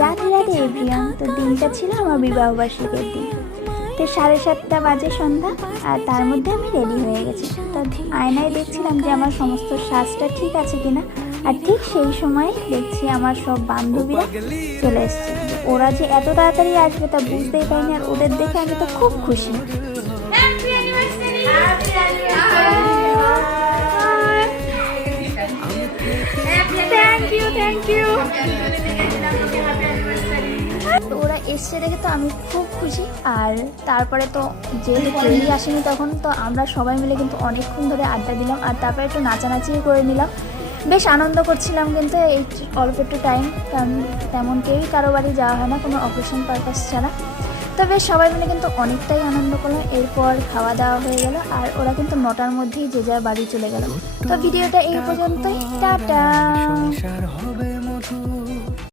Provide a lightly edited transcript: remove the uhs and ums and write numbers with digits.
Radhe Radhe everyone. তো দিনটা ছিল আমার বিবাহবার্ষিকের দিন। তো 7:30 বাজে সন্ধ্যা, আর তার মধ্যে আমি রেডি হয়ে গেছি। তো আয়নায় দেখছিলাম যে আমার সমস্ত সাজটা ঠিক আছে কিনা। আর ঠিক সেই সময় দেখছি আমার সব বান্ধবীরা চলে এসছে। ওরা যে এত তাড়াতাড়ি আসবে তা বুঝতেই পারিনি, আর ওদের দেখে আমি তো খুব খুশি। Thank you. তো ওরা এসছে দেখে তো আমি খুব খুশি। আর তারপরে তো যেহেতু কেউই আসেনি তখন, তো আমরা সবাই মিলে কিন্তু অনেকক্ষণ ধরে আড্ডা দিলাম, আর তারপরে একটু নাচানাচিও করে নিলাম। বেশ আনন্দ করছিলাম কিন্তু এই অল্প একটু টাইম, কারণ তেমন কেউই কারো বাড়ি যাওয়া হয় না কোনো অকেশন পারপাস ছাড়া। তো বেশ সবাই মিলে কিন্তু অনেকটাই আনন্দ করলাম। এরপর খাওয়া দাওয়া হয়ে গেল, আর ওরা কিন্তু 9টার মধ্যেই যে যার বাড়ি চলে গেল। তো ভিডিওটা এই পর্যন্তই, টাটা।